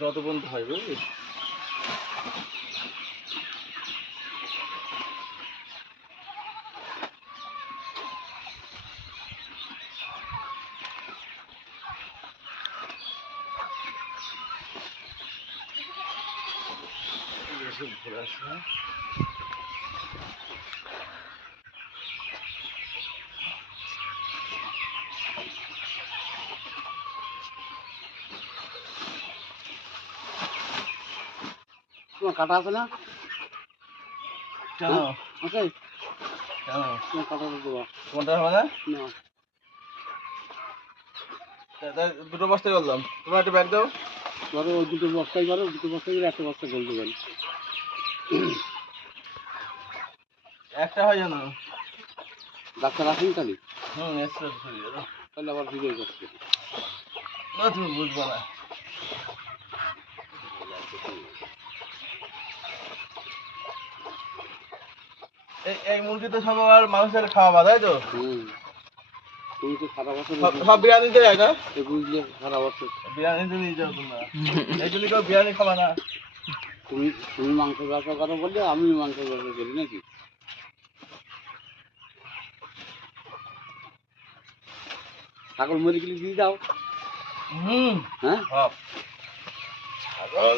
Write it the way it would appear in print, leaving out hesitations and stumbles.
যত পর্যন্ত হয় বুঝলি। ঘুরে আসবে তোমার কাটা আছে না? কেন আছে? কেন তোমার কাটাটা দেবো কোনটা হবে না? না। দুটো বস্তায় করলাম, তোমার একটা ব্যাগ দাও। ধরো ওই দুটো বস্তাই করো, দুটো বস্তাই করে একটা বস্তা গোল দেবেন। একটা হয় জানো? ডাক্তার আসেন তাহলে? এক্সট্রা শরীর তাহলে আবার ভিডিও করতে না, তুমি বুঝবো না। এই মুরগি তো সব আর মানুষের খাওয়া তাই তো? তুমি তো সারা বছর সব বিরিয়ানিতে যায় না? বুঝলে সারা বছর বিরিয়ানিতে নিয়ে যাও তোমরা, এই জন্য কেউ বিরিয়ানি খাবা না। তুমি তুমি মাংস ব্যবসা করো বললে আমি মাংস ব্যবসা করি নাকি? ছাগল মরে গেলে দিয়ে দাও। হ্যাঁ ছাগল